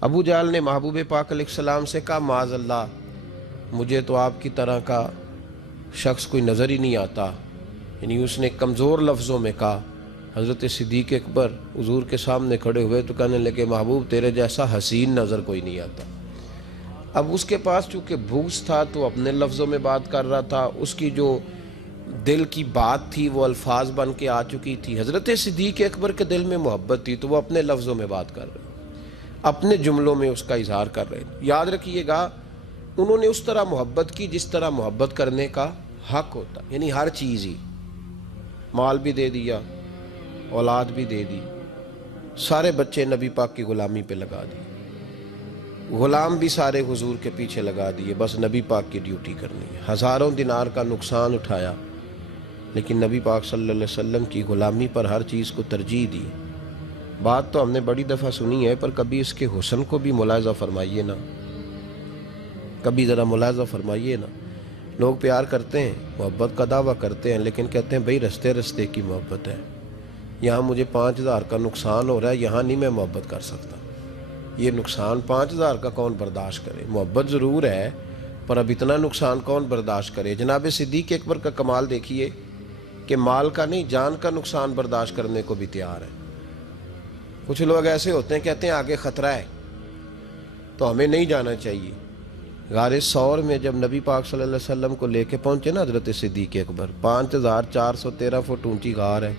ابو جہل نے محبوب پاک علیہ السلام سے کہا معاذ اللہ، مجھے تو آپ کی طرح کا شخص کوئی نظر ہی نہیں آتا، یعنی اس نے کمزور لفظوں میں کہا۔ حضرت صدیق اکبر حضور کے سامنے کھڑے ہوئے تو کہنے لگے محبوب تیرے جیسا حسین نظر کوئی نہیں آتا۔ اب اس کے پاس چونکہ بغض تھا تو اپنے لفظوں میں بات کر رہا تھا، اس کی جو دل کی بات تھی وہ الفاظ بن کے آ چکی تھی۔ حضرت صدیق اکبر کے دل میں محبت تھی تو وہ اپنے لفظوں میں بات کر رہے، اپنے جملوں میں اس کا اظہار کر رہے۔ یاد رکھیے گا، انہوں نے اس طرح محبت کی جس طرح محبت کرنے کا حق ہوتا، یعنی ہر چیز ہی، مال بھی دے دیا، اولاد بھی دے دی، سارے بچے نبی پاک کی غلامی پہ لگا دی، غلام بھی سارے حضور کے پیچھے لگا دیے، بس نبی پاک کی ڈیوٹی کرنی ہے۔ ہزاروں دینار کا نقصان اٹھایا لیکن نبی پاک صلی اللہ علیہ وسلم کی غلامی پر ہر چیز کو ترجیح دی۔ بات تو ہم نے بڑی دفعہ سنی ہے، پر کبھی اس کے حسن کو بھی ملاحظہ فرمائیے نا، کبھی ذرا ملاحظہ فرمائیے نا۔ لوگ پیار کرتے ہیں، محبت کا دعویٰ کرتے ہیں، لیکن کہتے ہیں بھئی رستے رستے کی محبت ہے، یہاں مجھے 5000 کا نقصان ہو رہا ہے، یہاں نہیں میں محبت کر سکتا۔ یہ نقصان 5000 کا کون برداشت کرے؟ محبت ضرور ہے پر اب اتنا نقصان کون برداشت کرے؟ جناب صدیق اکبر کا کمال دیکھیے کہ مال کا نہیں، جان کا نقصان برداشت کرنے کو بھی تیار ہے۔ کچھ لوگ ایسے ہوتے ہیں کہتے ہیں آگے خطرہ ہے تو ہمیں نہیں جانا چاہیے۔ غار ثور میں جب نبی پاک صلی اللہ علیہ وسلم کو لے کے پہنچے نا حضرت صدیق اکبر، 5413 فٹ اونچی غار ہے،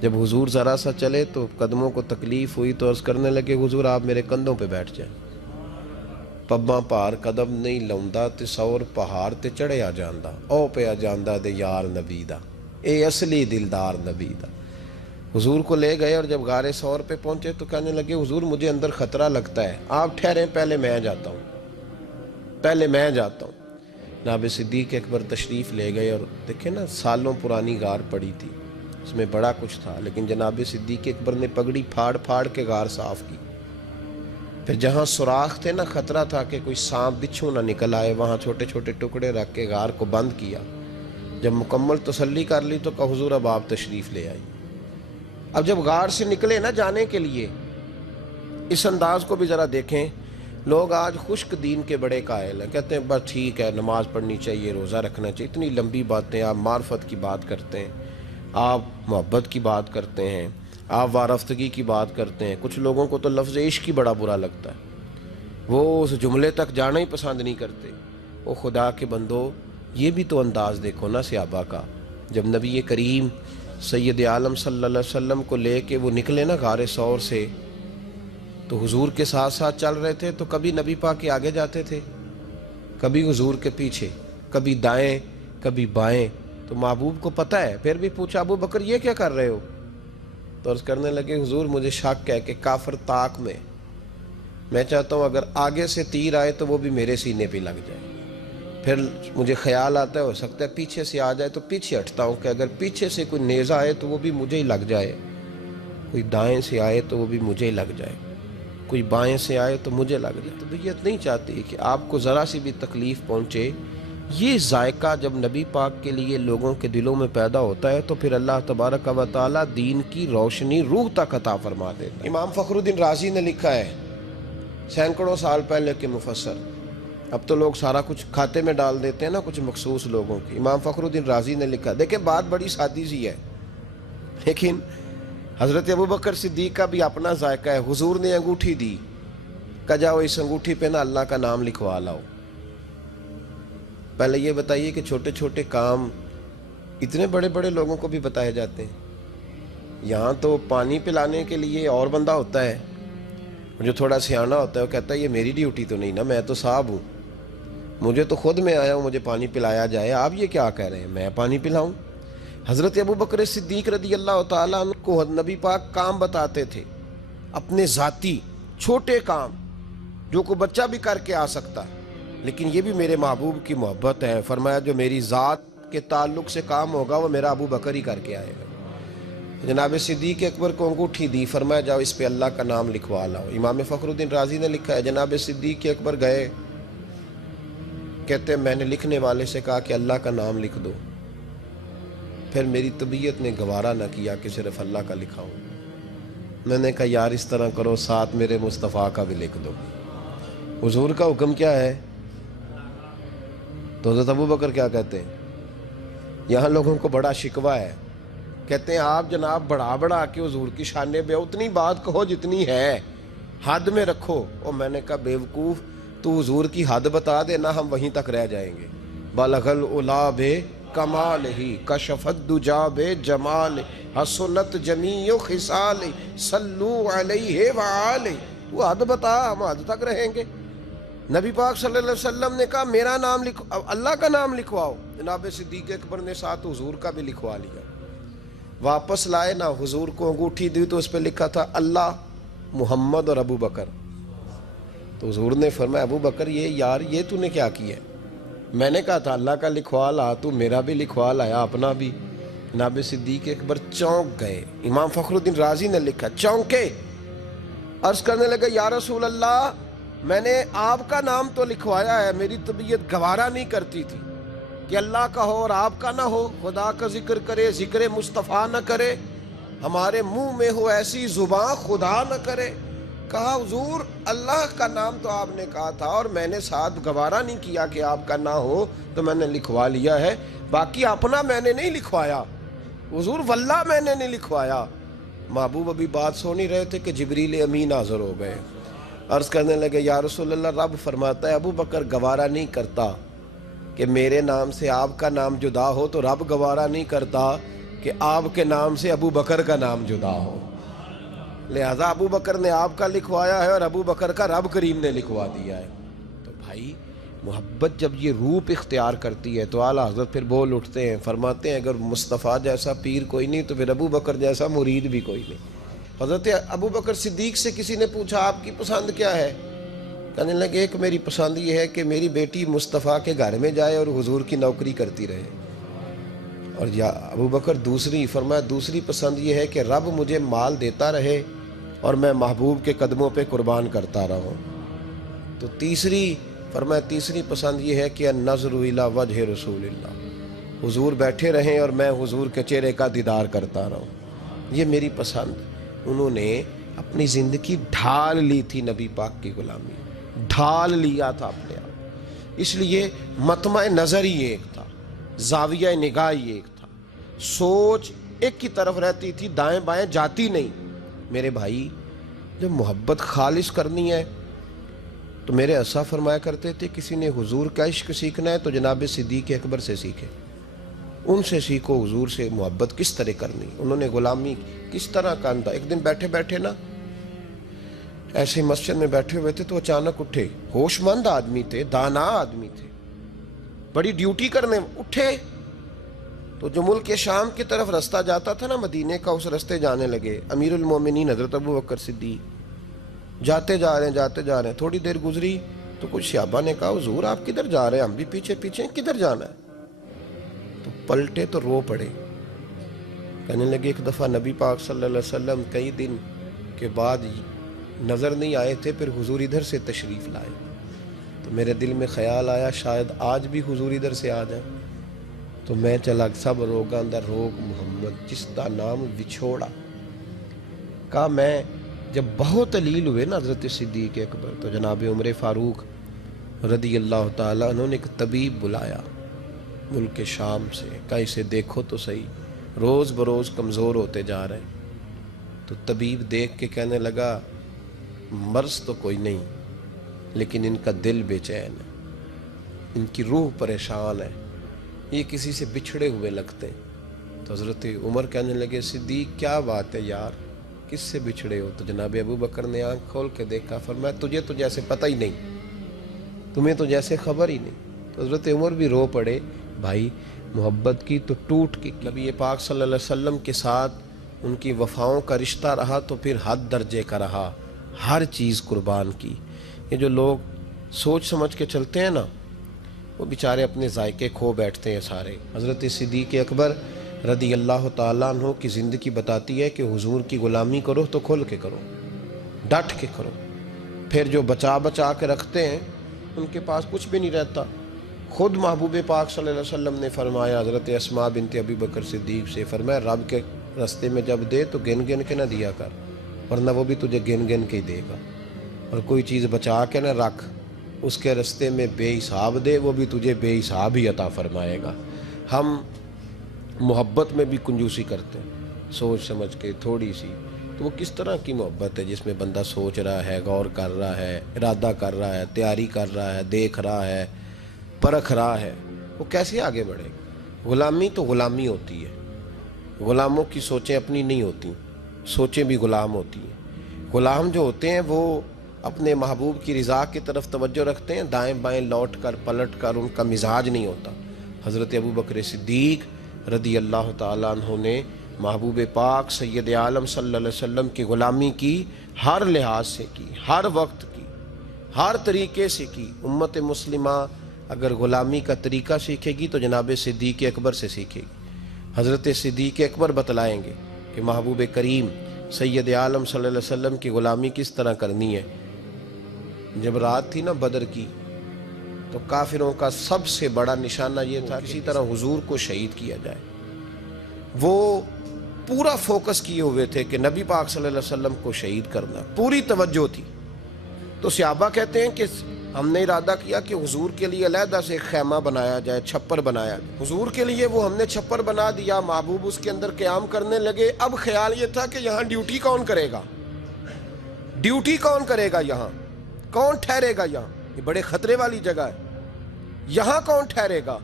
جب حضور ذرا سا چلے تو قدموں کو تکلیف ہوئی تو عرض کرنے لگے حضور آپ میرے کندھوں پہ بیٹھ جائیں، پباں پار قدم نہیں لاؤندا تے سور پہاڑ تے چڑھے آ جاندا، او پہ آ جاندا دے یار نبی دا، اے اصلی دلدار نبی دا۔ حضور کو لے گئے اور جب غار ثور پہ پہنچے تو کہنے لگے حضور مجھے اندر خطرہ لگتا ہے، آپ ٹھہریں پہلے میں جاتا ہوں، پہلے میں جاتا ہوں۔ جناب صدیق اکبر تشریف لے گئے اور دیکھیں نا سالوں پرانی غار پڑی تھی، اس میں بڑا کچھ تھا، لیکن جناب صدیق اکبر نے پگڑی پھاڑ پھاڑ کے غار صاف کی۔ پھر جہاں سوراخ تھے نا، خطرہ تھا کہ کوئی سانپ بچھو نہ نکل آئے، وہاں چھوٹے چھوٹے ٹکڑے رکھ کے غار کو بند کیا۔ جب مکمل تسلی کر لی تو کہا حضور اب آپ تشریف لے آئی۔ اب جب غار سے نکلے نا جانے کے لیے، اس انداز کو بھی ذرا دیکھیں۔ لوگ آج خشک دین کے بڑے قائل ہیں، کہتے ہیں بس ٹھیک ہے نماز پڑھنی چاہیے، روزہ رکھنا چاہیے، اتنی لمبی باتیں، آپ معرفت کی بات کرتے ہیں، آپ محبت کی بات کرتے ہیں، آپ وارفتگی کی بات کرتے ہیں۔ کچھ لوگوں کو تو لفظ عشق ہی بڑا برا لگتا ہے، وہ اس جملے تک جانا ہی پسند نہیں کرتے۔ وہ خدا کے بندو، یہ بھی تو انداز دیکھو نا صحابہ کا، جب نبی کریم سید عالم صلی اللہ علیہ وسلم کو لے کے وہ نکلے نا غار ثور سے، تو حضور کے ساتھ ساتھ چل رہے تھے، تو کبھی نبی پاک کے آگے جاتے تھے، کبھی حضور کے پیچھے، کبھی دائیں کبھی بائیں۔ تو محبوب کو پتہ ہے، پھر بھی پوچھا ابو بکر یہ کیا کر رہے ہو؟ تو عرض کرنے لگے حضور مجھے شک ہے کہ کافر طاق میں چاہتا ہوں اگر آگے سے تیر آئے تو وہ بھی میرے سینے پہ لگ جائے، پھر مجھے خیال آتا ہے ہو سکتا ہے پیچھے سے آ جائے تو پیچھے ہٹتا ہوں کہ اگر پیچھے سے کوئی نیزہ آئے تو وہ بھی مجھے ہی لگ جائے، کوئی دائیں سے آئے تو وہ بھی مجھے ہی لگ جائے، کوئی بائیں سے آئے تو مجھے لگ جائے۔ تو بیت نہیں چاہتی کہ آپ کو ذرا سی بھی تکلیف پہنچے۔ یہ ذائقہ جب نبی پاک کے لیے لوگوں کے دلوں میں پیدا ہوتا ہے تو پھر اللہ تبارک و تعالیٰ دین کی روشنی روح تک عطا فرما دیتا ہے۔ امام فخر الدین رازی نے لکھا ہے، سینکڑوں سال پہلے کے مفسر، اب تو لوگ سارا کچھ کھاتے میں ڈال دیتے ہیں نا کچھ مخصوص لوگوں کی۔ امام فخر الدین رازی نے لکھا، دیکھیں بات بڑی سادی سی ہے، لیکن حضرت ابوبکر صدیق کا بھی اپنا ذائقہ ہے۔ حضور نے انگوٹھی دی، کہا جاؤ اس انگوٹھی پہ نا اللہ کا نام لکھوا لاؤ۔ پہلے یہ بتائیے کہ چھوٹے چھوٹے کام اتنے بڑے بڑے لوگوں کو بھی بتائے جاتے ہیں؟ یہاں تو پانی پلانے کے لیے اور بندہ ہوتا ہے، جو تھوڑا سیانا ہوتا ہے وہ کہتا ہے یہ میری ڈیوٹی تو نہیں نا، میں تو صاحب ہوں، مجھے تو خود میں آیا ہوں مجھے پانی پلایا جائے، آپ یہ کیا کہہ رہے ہیں میں پانی پلاؤں؟ حضرت ابوبکر صدیق رضی اللہ تعالیٰ عنہ کو نبی پاک کام بتاتے تھے، اپنے ذاتی چھوٹے کام جو کوئی بچہ بھی کر کے آ سکتا، لیکن یہ بھی میرے محبوب کی محبت ہے۔ فرمایا جو میری ذات کے تعلق سے کام ہوگا وہ میرا ابو بکر ہی کر کے آئے گا۔ جناب صدیق اکبر کو انگوٹھی دی، فرمایا جاؤ اس پہ اللہ کا نام لکھوا لاؤ۔ امام فخر الدین رازی نے لکھا ہے جناب صدیق اکبر گئے، کہتے ہیں میں نے لکھنے والے سے کہا کہ اللہ کا نام لکھ دو، پھر میری طبیعت نے گوارا نہ کیا کہ صرف اللہ کا لکھاؤں، میں نے کہا یار اس طرح کرو ساتھ میرے مصطفیٰ کا بھی لکھ دو۔ حضور کا حکم کیا ہے؟ تو حضرت ابو بکر کیا کہتے ہیں؟ یہاں لوگوں کو بڑا شکوہ ہے، کہتے ہیں آپ جناب بڑھا کے حضور کی شان بے، اتنی بات کہو جتنی ہے، حد میں رکھو۔ اور میں نے کہا بیوقوف، تو حضور کی حد بتا دے نا، ہم وہیں تک رہ جائیں گے۔ بلغ العلا بے کمال ہی کشفت دجا بے جمال حسنت جمیع خصال صلو علیہ وآلہ، وہ حد بتا، ہم حد تک رہیں گے۔ نبی پاک صلی اللہ علیہ وسلم نے کہا میرا نام لکھو، اللہ کا نام لکھواؤ۔ جناب صدیق اکبر نے ساتھ حضور کا بھی لکھوا لیا۔ واپس لائے نا، حضور کو انگوٹھی دی تو اس پہ لکھا تھا اللہ، محمد اور ابو بکر۔ تو حضور نے فرمایا ابو بکر یہ تو نے کیا کیا ہے؟ میں نے کہا تھا اللہ کا لکھوا لا، تو میرا بھی لکھوا لایا، اپنا بھی۔ جناب صدیق اکبر چونک گئے۔ امام فخر الدین رازی نے لکھا چونکے، عرض کرنے لگے یا رسول اللہ، میں نے آپ کا نام تو لکھوایا ہے، میری طبیعت گوارا نہیں کرتی تھی کہ اللہ کا ہو اور آپ کا نہ ہو، خدا کا ذکر کرے، ذکر مصطفیٰ نہ کرے، ہمارے منہ میں ہو ایسی زبان خدا نہ کرے۔ کہا حضور اللہ کا نام تو آپ نے کہا تھا اور میں نے ساتھ گوارا نہیں کیا کہ آپ کا نہ ہو، تو میں نے لکھوا لیا ہے، باقی اپنا میں نے نہیں لکھوایا حضور، واللہ میں نے نہیں لکھوایا۔ محبوب ابھی بات سو نہیں رہے تھے کہ جبریل امین حاضر ہو گئے۔ عرض کرنے لگے یا رسول اللہ، رب فرماتا ہے ابو بکر گوارا نہیں کرتا کہ میرے نام سے آپ کا نام جدا ہو، تو رب گوارا نہیں کرتا کہ آپ کے نام سے ابو بکر کا نام جدا ہو، لہذا ابو بکر نے آپ کا لکھوایا ہے اور ابو بکر کا رب کریم نے لکھوا دیا ہے۔ تو بھائی محبت جب یہ روپ اختیار کرتی ہے تو اعلیٰ حضرت پھر بول اٹھتے ہیں، فرماتے ہیں اگر مصطفیٰ جیسا پیر کوئی نہیں تو پھر ابو بکر جیسا مرید بھی کوئی نہیں۔ حضرت ابو بکر صدیق سے کسی نے پوچھا آپ کی پسند کیا ہے؟ کہنے لگے ایک میری پسند یہ ہے کہ میری بیٹی مصطفیٰ کے گھر میں جائے اور حضور کی نوکری کرتی رہے، اور یا ابو بکر دوسری، فرمایا دوسری پسند یہ ہے کہ رب مجھے مال دیتا رہے اور میں محبوب کے قدموں پہ قربان کرتا رہوں۔ تو تیسری، فرمایا تیسری پسند یہ ہے کہ النظر الی وجہ رسول اللہ، حضور بیٹھے رہیں اور میں حضور کے چہرے کا دیدار کرتا رہوں، یہ میری پسند۔ انہوں نے اپنی زندگی ڈھال لی تھی نبی پاک کی غلامی، ڈھال لیا تھا اپنے آپ، اس لیے مطمع نظر ہی ایک تھا، زاویہ نگاہ ہی ایک تھا، سوچ ایک کی طرف رہتی تھی، دائیں بائیں جاتی نہیں۔ میرے بھائی جب محبت خالص کرنی ہے تو میرے اسا فرمایا کرتے تھے کسی نے حضور کا عشق سیکھنا ہے تو جناب صدیق اکبر سے سیکھے، ان سے سیکھو حضور سے محبت کس طرح کرنی، انہوں نے غلامی کس طرح کا انداز۔ ایک دن بیٹھے بیٹھے نا ایسے مسجد میں بیٹھے ہوئے تھے تو اچانک اٹھے، ہوش مند آدمی تھے، دانا آدمی تھے، بڑی ڈیوٹی کرنے اٹھے، تو جو ملک شام کی طرف رستہ جاتا تھا نا مدینے کا، اس رستے جانے لگے۔ امیر المومنین حضرت ابو بکر صدیق جاتے جا رہے ہیں، تھوڑی دیر گزری تو کچھ صحابہ نے کہا حضور آپ کدھر جا رہے ہیں؟ ہم بھی پیچھے پیچھے، کدھر جانا ہے؟ تو پلٹے تو رو پڑے، کہنے لگے ایک دفعہ نبی پاک صلی اللہ علیہ وسلم کئی دن کے بعد نظر نہیں آئے تھے، پھر حضور ادھر سے تشریف لائے، تو میرے دل میں خیال آیا شاید آج بھی حضور ادھر سے آ جائیں، تو میں چلا سب روگاں اندر روگ محمد جس کا نام وچھوڑا۔ کہا میں جب بہت علیل ہوئے نا حضرت صدیق اکبر، تو جناب عمر فاروق رضی اللہ تعالیٰ انہوں نے ایک طبیب بلایا ملک شام سے، کہا اسے دیکھو تو صحیح، روز بروز کمزور ہوتے جا رہے ہیں۔ تو طبیب دیکھ کے کہنے لگا مرض تو کوئی نہیں لیکن ان کا دل بے چین ہے، ان کی روح پریشان ہے، یہ کسی سے بچھڑے ہوئے لگتے ہیں۔ تو حضرت عمر کہنے لگے صدیق کیا بات ہے یار، کس سے بچھڑے ہو؟ تو جناب ابو بکر نے آنکھ کھول کے دیکھا، فرمایا تجھے تو جیسے پتہ ہی نہیں، تمہیں تو جیسے خبر ہی نہیں۔ تو حضرت عمر بھی رو پڑے، بھائی محبت کی تو ٹوٹ کی، نبی پاک صلی اللہ علیہ وسلم کے ساتھ ان کی وفاؤں کا رشتہ رہا تو پھر حد درجے کا رہا، ہر چیز قربان کی۔ یہ جو لوگ سوچ سمجھ کے چلتے ہیں نا وہ بیچارے اپنے ذائقے کھو بیٹھتے ہیں سارے۔ حضرت صدیق اکبر رضی اللہ تعالیٰ عنہ کی زندگی بتاتی ہے کہ حضور کی غلامی کرو تو کھل کے کرو، ڈٹ کے کرو، پھر جو بچا بچا کے رکھتے ہیں ان کے پاس کچھ بھی نہیں رہتا۔ خود محبوب پاک صلی اللہ علیہ وسلم نے فرمایا حضرت اسماء بنت ابی بکر صدیق سے، فرمایا رب کے رستے میں جب دے تو گن گن کے نہ دیا کر، ورنہ وہ بھی تجھے گن گن کے ہی دے گا، اور کوئی چیز بچا کے نہ رکھ، اس کے رستے میں بے حساب دے، وہ بھی تجھے بے حساب ہی عطا فرمائے گا۔ ہم محبت میں بھی کنجوسی کرتے ہیں، سوچ سمجھ کے تھوڑی سی، تو وہ کس طرح کی محبت ہے جس میں بندہ سوچ رہا ہے، غور کر رہا ہے، ارادہ کر رہا ہے، تیاری کر رہا ہے، دیکھ رہا ہے، پرکھ رہا ہے، وہ کیسے آگے بڑھے گا؟ غلامی تو غلامی ہوتی ہے، غلاموں کی سوچیں اپنی نہیں ہوتی، سوچیں بھی غلام ہوتی ہیں۔ غلام جو ہوتے ہیں وہ اپنے محبوب کی رضا کی طرف توجہ رکھتے ہیں، دائیں بائیں لوٹ کر پلٹ کر ان کا مزاج نہیں ہوتا۔ حضرت ابوبکر صدیق رضی اللہ تعالیٰ عنہ نے محبوب پاک سید عالم صلی اللہ علیہ وسلم کی غلامی کی، ہر لحاظ سے کی، ہر وقت کی، ہر طریقے سے کی۔ امت مسلمہ اگر غلامی کا طریقہ سیکھے گی تو جناب صدیق اکبر سے سیکھے گی۔ حضرت صدیق اکبر بتلائیں گے کہ محبوب کریم سید عالم صلی اللہ علیہ وسلم کی غلامی کس طرح کرنی ہے۔ جب رات تھی نا بدر کی، تو کافروں کا سب سے بڑا نشانہ یہ تھا کسی طرح حضور کو شہید کیا جائے۔ وہ پورا فوکس کیے ہوئے تھے کہ نبی پاک صلی اللہ علیہ وسلم کو شہید کرنا، پوری توجہ تھی۔ تو صحابہ کہتے ہیں کہ ہم نے ارادہ کیا کہ حضور کے لیے علیحدہ سے خیمہ بنایا جائے، چھپر بنایا جائے۔ حضور کے لیے وہ ہم نے چھپر بنا دیا، محبوب اس کے اندر قیام کرنے لگے۔ اب خیال یہ تھا کہ یہاں ڈیوٹی کون کرے گا، ڈیوٹی کون کرے گا، یہاں کون ٹھہرے گا، یہاں یہ بڑے خطرے والی جگہ ہے، یہاں کون ٹھہرے گا۔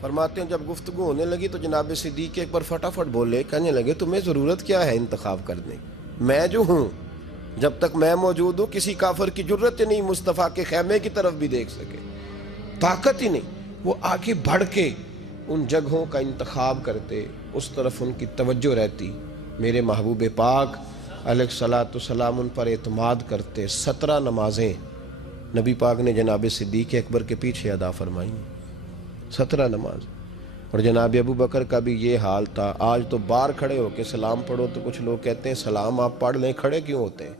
فرماتے ہیں جب گفتگو ہونے لگی تو جناب صدیق ایک بار فٹافٹ بولے، کہنے لگے تمہیں ضرورت کیا ہے انتخاب کرنے کی؟ میں جو ہوں، جب تک میں موجود ہوں کسی کافر کی جرت ہی نہیں مصطفیٰ کے خیمے کی طرف بھی دیکھ سکے، طاقت ہی نہیں۔ وہ آگے بڑھ کے ان جگہوں کا انتخاب کرتے، اس طرف ان کی توجہ رہتی۔ میرے محبوب پاک علیہ الصلاۃ والسلام ان پر اعتماد کرتے۔ 17 نمازیں نبی پاک نے جناب صدیق اکبر کے پیچھے ادا فرمائی، 17 نماز۔ اور جناب ابو بکر کا بھی یہ حال تھا۔ آج تو باہر کھڑے ہو کے سلام پڑھو تو کچھ لوگ کہتے ہیں سلام آپ پڑھ لیں، کھڑے کیوں ہوتے ہیں؟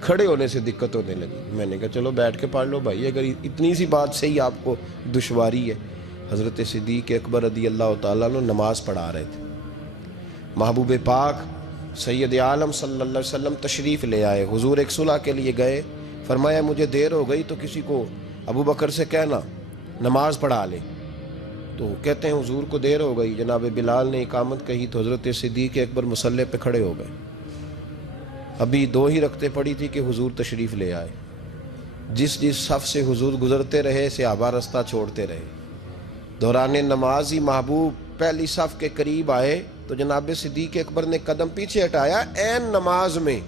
کھڑے ہونے سے دقت ہونے لگی۔ میں نے کہا چلو بیٹھ کے پڑھ لو بھائی، اگر اتنی سی بات سے ہی آپ کو دشواری ہے۔ حضرت صدیق اکبر رضی اللہ تعالیٰ عنہ نماز پڑھا رہے تھے۔ محبوب پاک سید عالم صلی اللہ علیہ وسلم تشریف لے آئے، حضور ایک صلح کے لیے گئے، فرمایا مجھے دیر ہو گئی تو کسی کو ابو بکر سے کہنا نماز پڑھا لے۔ تو کہتے ہیں حضور کو دیر ہو گئی، جناب بلال نے اقامت کہی تو حضرت صدیق اکبر مصلی پہ کھڑے ہو گئے۔ ابھی 2 ہی رکعتیں پڑی تھی کہ حضور تشریف لے آئے۔ جس جس صف سے حضور گزرتے رہے صحابہ رستہ چھوڑتے رہے۔ دوران نماز ہی محبوب پہلی صف کے قریب آئے تو جناب صدیق اکبر نے قدم پیچھے ہٹایا، عین نماز میں،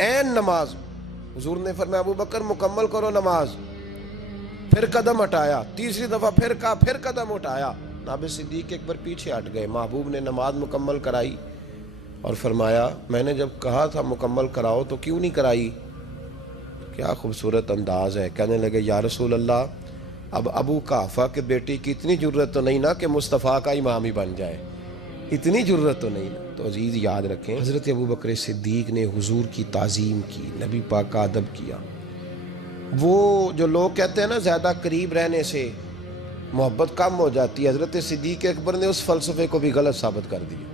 عین نماز۔ حضور نے فرمایا ابو بکر مکمل کرو نماز، پھر قدم ہٹایا، تیسری دفعہ پھر کہا، پھر قدم ہٹایا۔ جناب صدیق اکبر پیچھے ہٹ گئے۔ محبوب نے نماز مکمل کرائی اور فرمایا میں نے جب کہا تھا مکمل کراؤ تو کیوں نہیں کرائی؟ کیا خوبصورت انداز ہے۔ کہنے لگے یا رسول اللہ اب ابو قحافہ کے بیٹی کی اتنی جرت تو نہیں نا کہ مصطفیٰ کا امام ہی بن جائے، اتنی جرت تو نہیں نا۔ تو عزیز یاد رکھیں حضرت ابو بکر صدیق نے حضور کی تعظیم کی، نبی پاک کا ادب کیا۔ وہ جو لوگ کہتے ہیں نا زیادہ قریب رہنے سے محبت کم ہو جاتی ہے، حضرت صدیق اکبر نے اس فلسفے کو بھی غلط ثابت کر دیا۔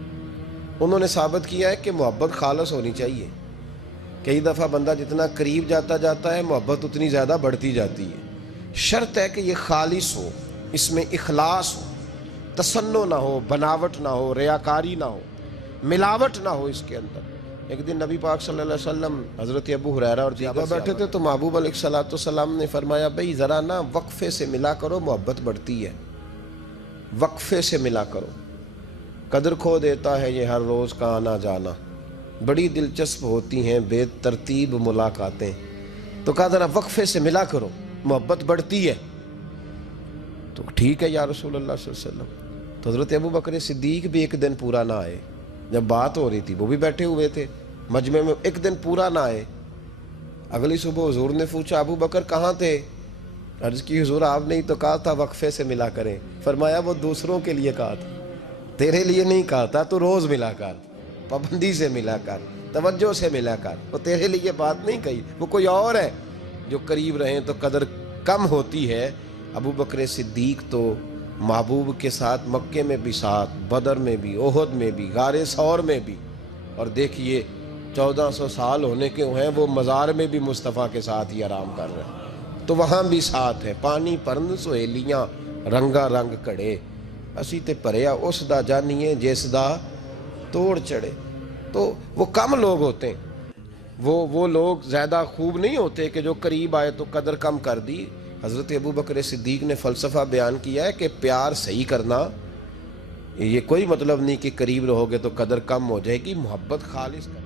انہوں نے ثابت کیا ہے کہ محبت خالص ہونی چاہیے۔ کئی دفعہ بندہ جتنا قریب جاتا ہے محبت اتنی زیادہ بڑھتی جاتی ہے۔ شرط ہے کہ یہ خالص ہو، اس میں اخلاص ہو، تصنع نہ ہو، بناوٹ نہ ہو، ریاکاری نہ ہو، ملاوٹ نہ ہو اس کے اندر۔ ایک دن نبی پاک صلی اللہ علیہ وسلم حضرت ابو ہریرہ اور صحابہ بیٹھے تھے تو محبوب علیہ الصلوۃ والسلام نے فرمایا بھئی ذرا نا وقفے سے ملا کرو، محبت بڑھتی ہے، وقفے سے ملا کرو، قدر کھو دیتا ہے یہ ہر روز کا آنا جانا، بڑی دلچسپ ہوتی ہیں بے ترتیب ملاقاتیں۔ تو کہا ذرا وقفے سے ملا کرو، محبت بڑھتی ہے۔ تو ٹھیک ہے یا رسول اللہ صلی اللہ علیہ وسلم۔ تو حضرت ابو بکر صدیق بھی ایک دن پورا نہ آئے، جب بات ہو رہی تھی وہ بھی بیٹھے ہوئے تھے مجمع میں، ایک دن پورا نہ آئے۔ اگلی صبح حضور نے پوچھا ابو بکر کہاں تھے؟ عرض کی حضور آپ نے ہی تو کہا تھا وقفے سے ملا کریں۔ فرمایا وہ دوسروں کے لیے کہا تھا، تیرے لیے نہیں کہا تھا، تو روز ملا کر، پابندی سے ملا کر، توجہ سے ملا کر، وہ تیرے لیے بات نہیں کہی، وہ کوئی اور ہے۔ جو قریب رہیں تو قدر کم ہوتی ہے۔ ابو بکر صدیق تو محبوب کے ساتھ مکے میں بھی ساتھ، بدر میں بھی، احد میں بھی، غار ثور میں بھی، اور دیکھیے 1400 سال ہونے کے ہیں، وہ مزار میں بھی مصطفیٰ کے ساتھ ہی آرام کر رہے ہیں، تو وہاں بھی ساتھ ہے۔ پانی پرن سہیلیاں رنگا رنگ کڑے، اسی تے پریا اس دا جانیے جس دا توڑ چڑھے۔ تو وہ کم لوگ ہوتے ہیں، وہ لوگ زیادہ خوب نہیں ہوتے کہ جو قریب آئے تو قدر کم کر دی۔ حضرت ابوبکر صدیق نے فلسفہ بیان کیا ہے کہ پیار صحیح کرنا، یہ کوئی مطلب نہیں کہ قریب رہو گے تو قدر کم ہو جائے گی، محبت خالص کرنا۔